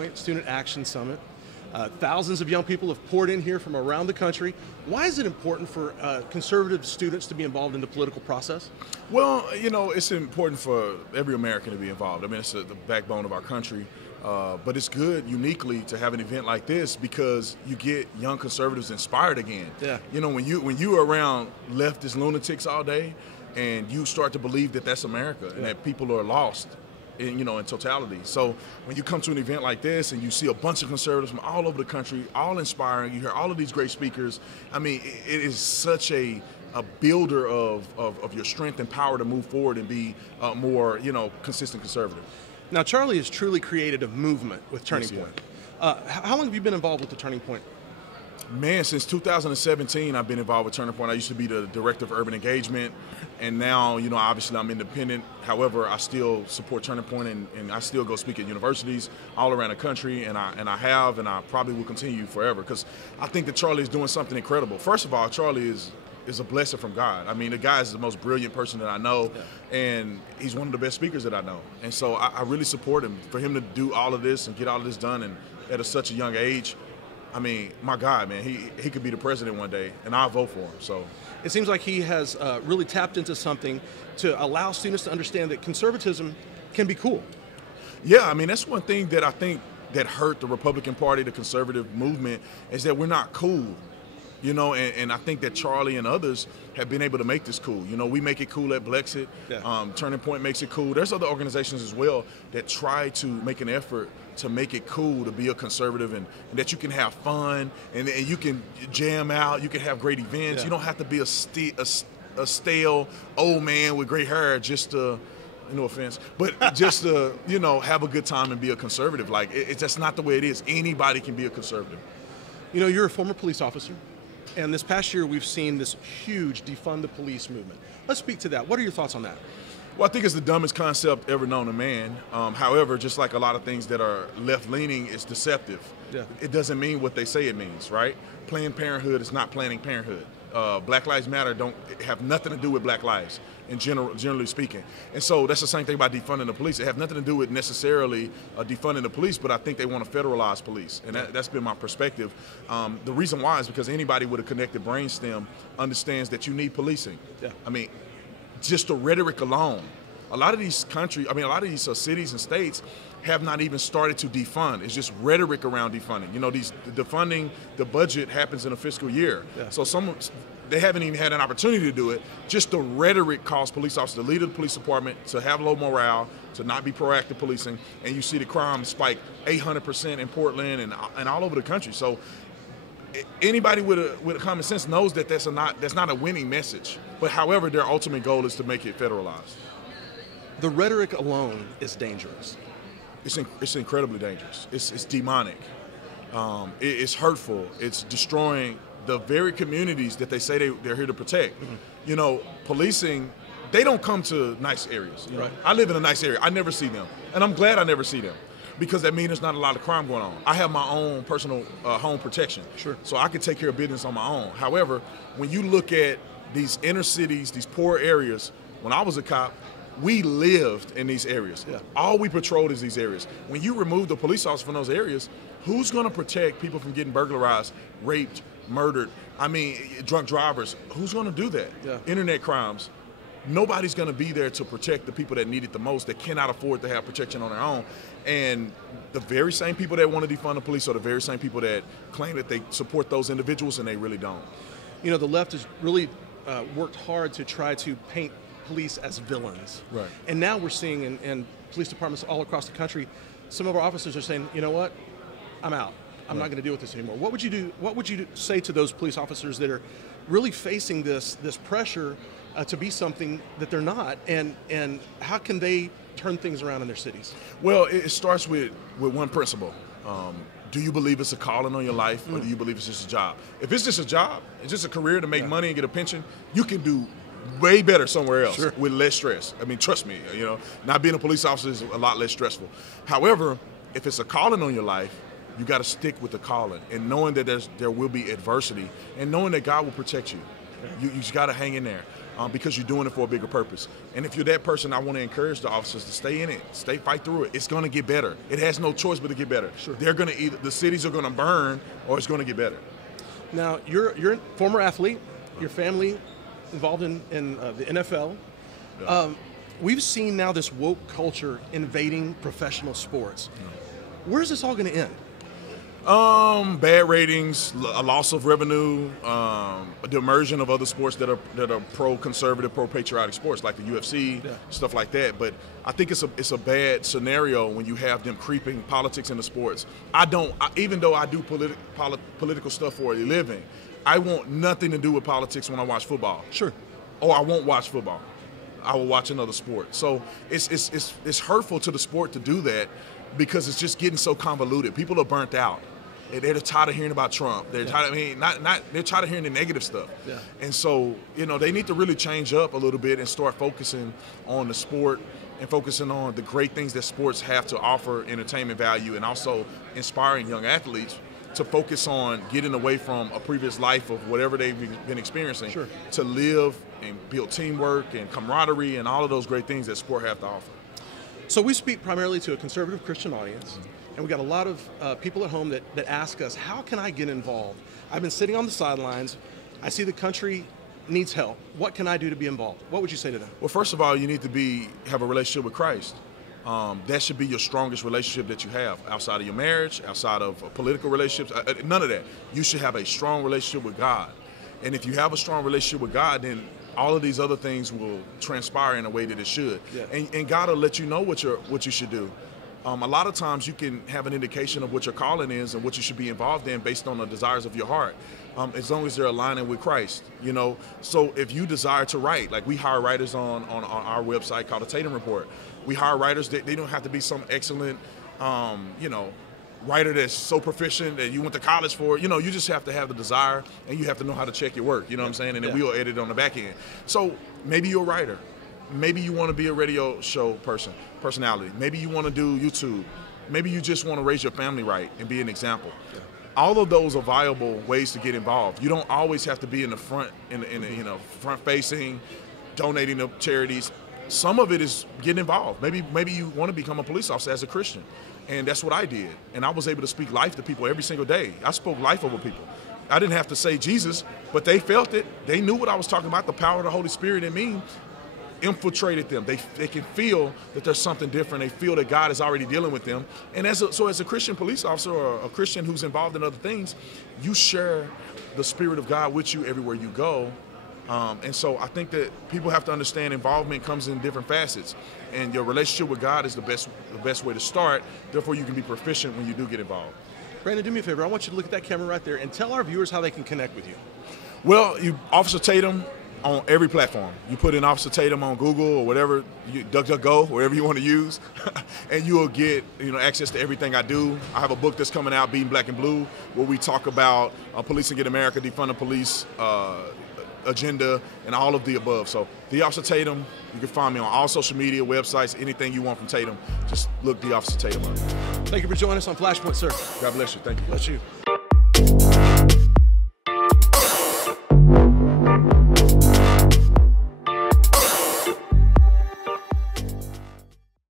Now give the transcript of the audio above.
Point Student Action Summit. Thousands of young people have poured in here from around the country. Why is it important for conservative students to be involved in the political process? Well, you know, it's important for every American to be involved. I mean, it's the backbone of our country. But it's good uniquely to have an event like this because you get young conservatives inspired again. Yeah. You know, when you are around leftist lunatics all day and you start to believe that that's America and that people are lost in totality. So when you come to an event like this and you see a bunch of conservatives from all over the country, all inspiring, you hear all of these great speakers, I mean, it is such a builder of your strength and power to move forward and be more, consistent conservative. Now, Charlie has truly created a movement with Turning Point. How long have you been involved with the Turning Point? Man, since 2017, I've been involved with Turning Point. I used to be the director of urban engagement, and now, obviously I'm independent. However, I still support Turning Point, and I still go speak at universities all around the country, and I probably will continue forever because I think that Charlie is doing something incredible. First of all, Charlie is a blessing from God. I mean, the guy is the most brilliant person that I know, and he's one of the best speakers that I know. And so I really support him. For him to do all of this and get all of this done and at such a young age, I mean, my God, man, he could be the president one day, and I'll vote for him. So it seems like he has really tapped into something to allow students to understand that conservatism can be cool. Yeah, I mean, that's one thing that I think that hurt the Republican Party, the conservative movement, is that we're not cool. And I think that Charlie and others have been able to make this cool. We make it cool at Blexit. Turning Point makes it cool. There's other organizations as well that try to make an effort to make it cool to be a conservative and that you can have fun and you can jam out. You can have great events. You don't have to be a stale old man with gray hair just to, no offense, but just to, have a good time and be a conservative. Like, it's just not the way it is. Anybody can be a conservative. You're a former police officer. And this past year, we've seen this huge defund the police movement. Let's speak to that. What are your thoughts on that? Well, I think it's the dumbest concept ever known to man. However, just like a lot of things that are left-leaning, it's deceptive. Yeah. It doesn't mean what they say it means, right? Planned Parenthood is not Planned Parenthood. Black Lives Matter don't have nothing to do with Black lives, generally speaking. And so that's the same thing about defunding the police. It has nothing to do with necessarily defunding the police, but I think they want to federalize police, and that's been my perspective. The reason why is because anybody with a connected brainstem understands that you need policing. Yeah. I mean, just the rhetoric alone. A lot of these cities and states have not even started to defund. It's just rhetoric around defunding. Defunding, the budget happens in a fiscal year. Yeah. So they haven't even had an opportunity to do it. Just the rhetoric caused police officers to leave the police department, to have low morale, to not be proactive policing, and you see the crime spike 800% in Portland and all over the country. So anybody with a common sense knows that that's not a winning message. But however, their ultimate goal is to make it federalized. The rhetoric alone is dangerous. It's incredibly dangerous. It's demonic. It's hurtful. It's destroying the very communities that they say they're here to protect. Mm-hmm. Policing, they don't come to nice areas. Right. I live in a nice area. I never see them. And I'm glad I never see them because that means there's not a lot of crime going on. I have my own personal home protection. Sure. So I can take care of business on my own. However, when you look at these inner cities, these poor areas, when I was a cop, we lived in these areas. Yeah. All we patrolled is these areas. When you remove the police officers from those areas, who's going to protect people from getting burglarized, raped, murdered? I mean, drunk drivers. Who's going to do that? Yeah. Internet crimes. Nobody's going to be there to protect the people that need it the most, that cannot afford to have protection on their own. And the very same people that want to defund the police are the very same people that claim that they support those individuals, and they really don't. The left has really worked hard to try to paint police as villains. Right. And now we're seeing in police departments all across the country, some of our officers are saying, you know what, I'm out. I'm not going to deal with this anymore. What would you do? What would you say to those police officers that are really facing this pressure to be something that they're not, and how can they turn things around in their cities? Well, it starts with one principle. Do you believe it's a calling on your life, or do you believe it's just a job? If it's just a job, it's just a career to make money and get a pension, you can do way better somewhere else with less stress. I mean, trust me, not being a police officer is a lot less stressful. However, if it's a calling on your life, you got to stick with the calling, and knowing that there will be adversity, and knowing that God will protect you. You just got to hang in there. because you're doing it for a bigger purpose. And if you're that person, I want to encourage the officers to stay in it, fight through it. It's going to get better. It has no choice but to get better. Sure. They're going to either the cities are going to burn or it's going to get better. Now, you're a former athlete. Your family involved in the NFL. Yeah. We've seen now this woke culture invading professional sports. Where's this all going to end? Bad ratings, a loss of revenue, the immersion of other sports that are pro-conservative, pro-patriotic sports like the UFC, stuff like that. But I think it's a bad scenario when you have them creeping politics into sports. Even though I do political stuff for a living, I want nothing to do with politics when I watch football. Sure. Or I won't watch football. I will watch another sport. So it's hurtful to the sport to do that because it's just getting so convoluted. People are burnt out. They're tired of hearing about Trump. They're tired. They're tired of hearing the negative stuff. Yeah. And so, they need to really change up a little bit and start focusing on the sport and focusing on the great things that sports have to offer, entertainment value, and also inspiring young athletes to focus on getting away from a previous life of whatever they've been experiencing, sure, to live and build teamwork and camaraderie and all of those great things that sport have to offer. So we speak primarily to a conservative Christian audience, and we got a lot of people at home that ask us, how can I get involved? I've been sitting on the sidelines. I see the country needs help. What can I do to be involved? What would you say to them? Well, first of all, you need to have a relationship with Christ. That should be your strongest relationship that you have outside of your marriage, outside of political relationships, none of that. You should have a strong relationship with God. And if you have a strong relationship with God, then all of these other things will transpire in a way that it should. Yeah. And God will let you know what you should do. A lot of times you can have an indication of what your calling is and what you should be involved in based on the desires of your heart, as long as they're aligning with Christ. So if you desire to write, like we hire writers on our website called the Tatum Report. We hire writers that they don't have to be some excellent, writer that's so proficient that you went to college for. You just have to have the desire and you have to know how to check your work. You know what I'm saying? And then we'll edit on the back end. So maybe you're a writer. Maybe you want to be a radio show personality. Maybe you want to do YouTube. Maybe you just want to raise your family right and be an example. Yeah. All of those are viable ways to get involved. You don't always have to be in the front, front facing, donating to charities. Some of it is getting involved. Maybe you want to become a police officer as a Christian. And that's what I did. And I was able to speak life to people every single day. I spoke life over people. I didn't have to say Jesus, but they felt it. They knew what I was talking about. The power of the Holy Spirit in me infiltrated them. They can feel that there's something different. They feel that God is already dealing with them. And as a Christian police officer or a Christian who's involved in other things, you share the Spirit of God with you everywhere you go. And so I think that people have to understand involvement comes in different facets, and your relationship with God is the best way to start. Therefore, you can be proficient when you do get involved. Brandon, do me a favor. I want you to look at that camera right there and tell our viewers how they can connect with you. Well, Officer Tatum on every platform. You put in Officer Tatum on Google or whatever, DuckDuckGo, wherever you want to use, and you will get access to everything I do. I have a book that's coming out, Beating Black and Blue, where we talk about Policing Get America, defund the police, agenda, and all of the above. So The Officer Tatum, you can find me on all social media, websites, anything you want from Tatum. Just look The Officer Tatum up. Thank you for joining us on Flashpoint, sir. God bless you. Thank you. Bless you.